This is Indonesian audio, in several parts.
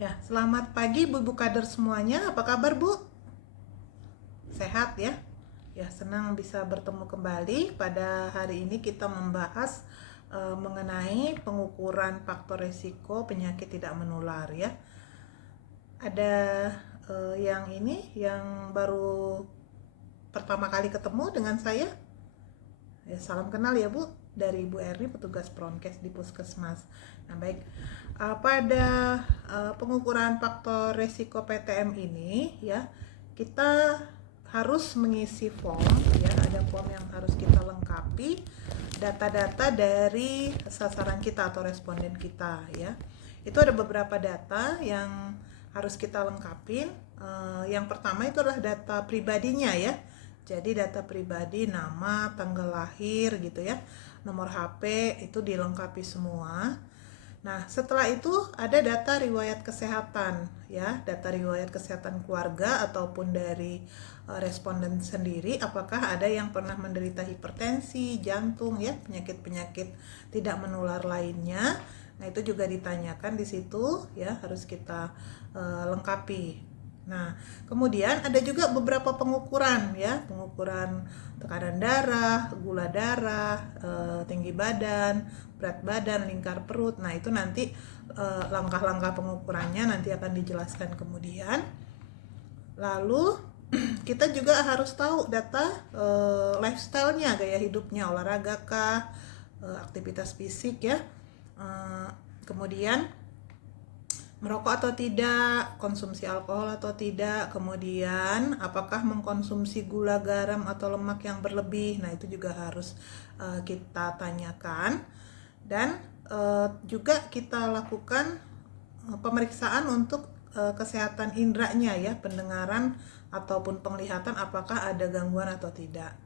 Ya, selamat pagi Bu Kader semuanya. Apa kabar Bu? Sehat ya? Ya, senang bisa bertemu kembali. Pada hari ini kita membahas mengenai pengukuran faktor resiko penyakit tidak menular ya. Ada yang baru pertama kali ketemu dengan saya. Ya, salam kenal ya Bu, dari Bu Erni, petugas Pronkes di Puskesmas. Nah baik, pada pengukuran faktor resiko PTM ini ya, kita harus mengisi form ya, ada form yang harus kita lengkapi, data-data dari sasaran kita atau responden kita ya. Itu ada beberapa data yang harus kita lengkapin. Yang pertama itu adalah data pribadinya ya. Jadi data pribadi, nama, tanggal lahir gitu ya, nomor HP itu dilengkapi semua. Nah, setelah itu ada data riwayat kesehatan ya, data riwayat kesehatan keluarga ataupun dari responden sendiri, apakah ada yang pernah menderita hipertensi, jantung ya, penyakit-penyakit tidak menular lainnya. Nah, itu juga ditanyakan di situ ya, harus kita lengkapi. Nah, kemudian ada juga beberapa pengukuran ya, pengukuran tekanan darah, gula darah, tinggi badan, berat badan, lingkar perut. Nah, itu nanti langkah-langkah pengukurannya nanti akan dijelaskan kemudian. Lalu kita juga harus tahu data lifestyle-nya, gaya hidupnya, olahraga kah, aktivitas fisik ya. Kemudian merokok atau tidak, konsumsi alkohol atau tidak, kemudian apakah mengkonsumsi gula, garam, atau lemak yang berlebih. Nah, itu juga harus kita tanyakan. Dan juga kita lakukan pemeriksaan untuk kesehatan indranya ya, pendengaran ataupun penglihatan, apakah ada gangguan atau tidak.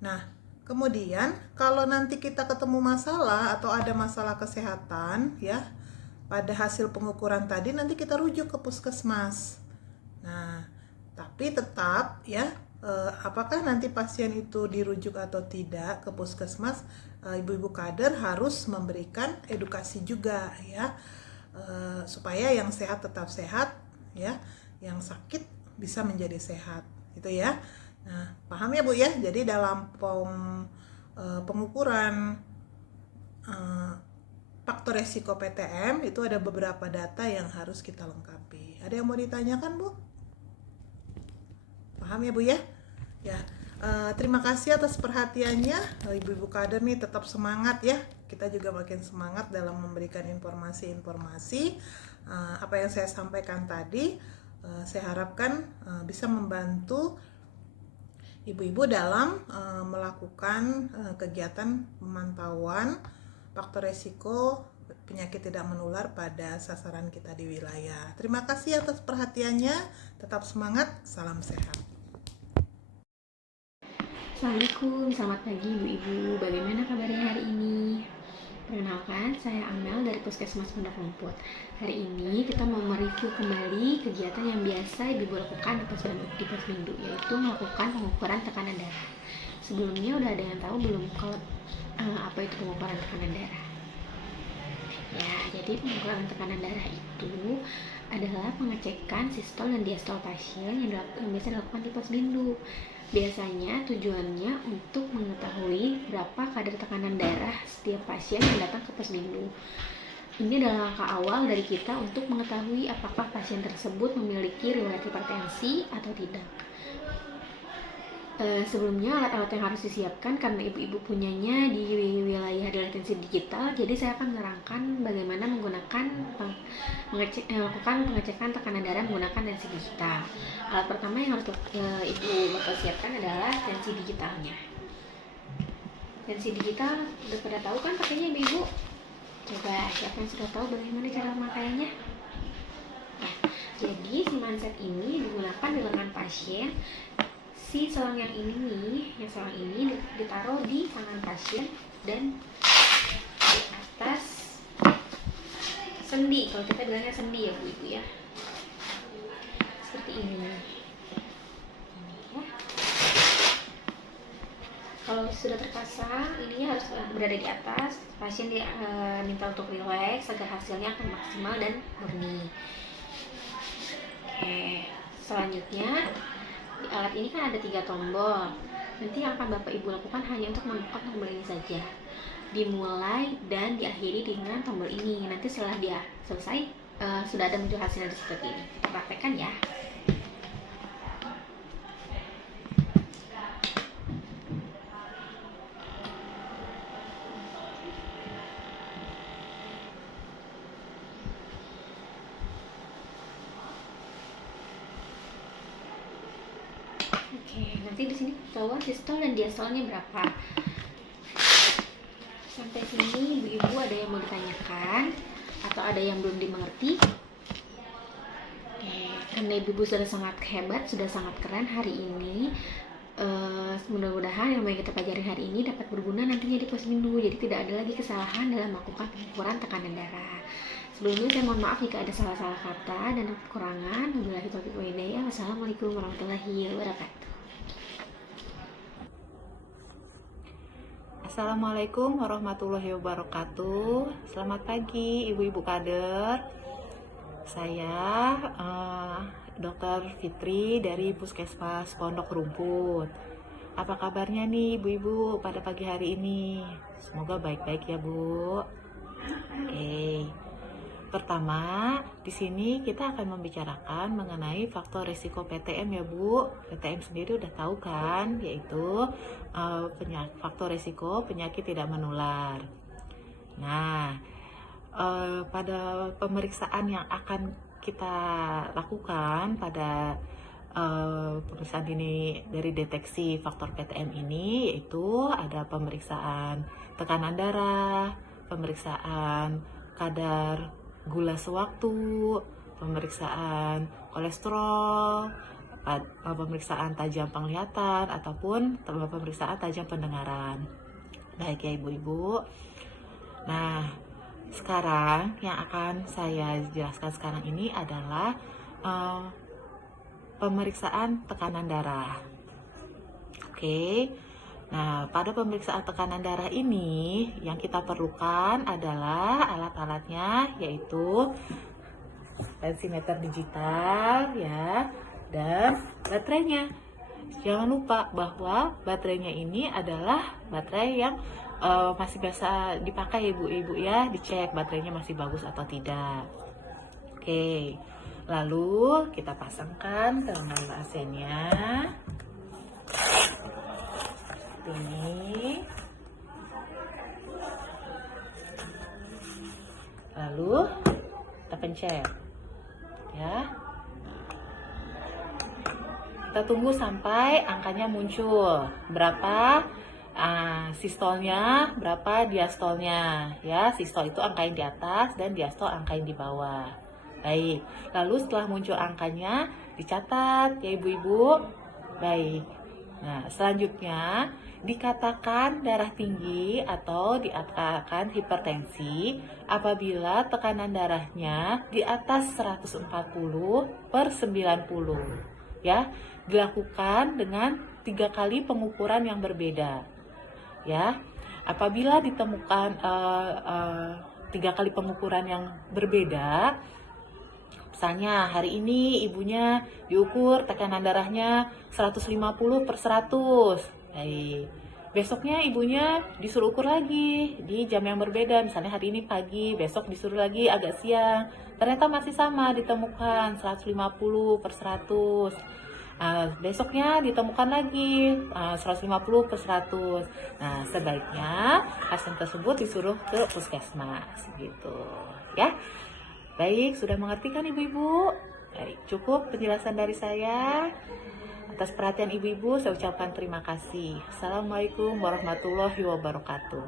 Nah, kemudian kalau nanti kita ketemu masalah atau ada masalah kesehatan ya, pada hasil pengukuran tadi nanti kita rujuk ke puskesmas. Nah, tapi tetap ya, apakah nanti pasien itu dirujuk atau tidak ke puskesmas, ibu-ibu kader harus memberikan edukasi juga ya, supaya yang sehat tetap sehat ya, yang sakit bisa menjadi sehat gitu ya. Nah, paham ya Bu ya? Jadi dalam form pengukuran faktor resiko PTM itu ada beberapa data yang harus kita lengkapi. Ada yang mau ditanyakan Bu? Paham ya Bu ya? Ya, terima kasih atas perhatiannya. Ibu-ibu kader nih tetap semangat ya. Kita juga makin semangat dalam memberikan informasi-informasi. Apa yang saya sampaikan tadi, saya harapkan bisa membantu ibu-ibu dalam melakukan kegiatan pemantauan faktor resiko penyakit tidak menular pada sasaran kita di wilayah. Terima kasih atas perhatiannya. Tetap semangat, salam sehat. Assalamualaikum, selamat pagi Ibu-Ibu. Bagaimana kabarnya hari ini? Perkenalkan, saya Amel dari Puskesmas Pondok Rumput. Hari ini kita mau mereview kembali kegiatan yang biasa Ibu lakukan di Posbindu, yaitu melakukan pengukuran tekanan darah. Sebelumnya udah ada yang tahu belum kalau apa itu pengukuran tekanan darah? Ya, jadi pengukuran tekanan darah itu adalah pengecekan sistol dan diastol pasien yang biasa dilakukan di Posbindu. Biasanya tujuannya untuk mengetahui berapa kadar tekanan darah setiap pasien yang datang ke Posbindu. Ini adalah langkah awal dari kita untuk mengetahui apakah pasien tersebut memiliki riwayat hipertensi atau tidak. Sebelumnya alat-alat yang harus disiapkan karena ibu-ibu punyanya di wilayah latensi digital, jadi saya akan menerangkan bagaimana melakukan pengecekan tekanan darah menggunakan tensi digital. Alat pertama yang harus ibu bakal siapkan adalah tensi digitalnya. Tensi digital udah pada tahu kan pakainya ibu? Coba siapa yang sudah tahu bagaimana cara memakainya? Ya, jadi si manset ini digunakan di lengan pasien. Si selang yang ini nih, yang selang ini ditaruh di tangan pasien dan di atas sendi. Kalau kita bilangnya sendi ya Bu Ibu ya. Seperti ini. Ya. Kalau sudah terpasang, ininya harus berada di atas. Pasien diminta untuk rileks agar hasilnya akan maksimal dan murni. Oke, selanjutnya di alat ini kan ada 3 tombol. Nanti yang akan Bapak Ibu lakukan hanya untuk menekan tombol ini saja. Dimulai dan diakhiri dengan tombol ini. Nanti setelah dia selesai, sudah ada muncul hasilnya seperti ini. Kita praktekkan ya. Oke, nanti di sini ketahuan sistol dan diastolnya berapa. Sampai sini ibu-ibu ada yang mau ditanyakan atau ada yang belum dimengerti? Oke, karena ibu-ibu sudah sangat hebat, sudah sangat keren hari ini. Mudah-mudahan yang kita pelajari hari ini dapat berguna nantinya di posmindu. Jadi tidak ada lagi kesalahan dalam melakukan pengukuran tekanan darah. Sebelumnya saya mohon maaf jika ada salah-salah kata dan kekurangan. Wabillahi taufiq wal hidayah. Wassalamualaikum warahmatullahi wabarakatuh. Assalamualaikum warahmatullahi wabarakatuh. Selamat pagi ibu-ibu kader. Saya Dr. Fitri dari Puskesmas Pondok Rumput. Apa kabarnya nih ibu-ibu pada pagi hari ini? Semoga baik-baik ya Bu. Oke. Pertama, di sini kita akan membicarakan mengenai faktor risiko PTM ya Bu. PTM sendiri udah tahu kan, yaitu faktor risiko penyakit tidak menular. Nah, pada pemeriksaan yang akan kita lakukan pada pemeriksaan ini dari deteksi faktor PTM ini, yaitu ada pemeriksaan tekanan darah, pemeriksaan kadar gula sewaktu, pemeriksaan kolesterol, pemeriksaan tajam penglihatan, ataupun pemeriksaan tajam pendengaran. Baik ya ibu-ibu. Nah, sekarang yang akan saya jelaskan sekarang ini adalah pemeriksaan tekanan darah. Oke. Nah, pada pemeriksaan tekanan darah ini yang kita perlukan adalah alat-alatnya, yaitu tensimeter digital ya, dan baterainya. Jangan lupa bahwa baterainya ini adalah baterai yang masih biasa dipakai ibu-ibu ya, dicek baterainya masih bagus atau tidak. Oke, lalu kita pasangkan terminal AC-nya. Ini, lalu kita pencet ya, kita tunggu sampai angkanya muncul berapa sistolnya, berapa diastolnya ya. Sistol itu angka yang di atas dan diastol angka yang di bawah. Baik, lalu setelah muncul angkanya dicatat ya ibu-ibu. Baik, nah selanjutnya dikatakan darah tinggi atau dikatakan hipertensi apabila tekanan darahnya di atas 140/90 ya, dilakukan dengan 3 kali pengukuran yang berbeda ya. Apabila ditemukan 3 kali pengukuran yang berbeda, misalnya hari ini ibunya diukur tekanan darahnya 150/100. Baik. Besoknya ibunya disuruh ukur lagi di jam yang berbeda, misalnya hari ini pagi, besok disuruh lagi agak siang. Ternyata masih sama ditemukan 150/100. Besoknya ditemukan lagi 150/100. Nah, sebaiknya hasil tersebut disuruh ke puskesmas gitu ya. Baik, sudah mengerti kan ibu-ibu? Baik, cukup penjelasan dari saya. Atas perhatian ibu-ibu saya ucapkan terima kasih. Assalamualaikum warahmatullahi wabarakatuh.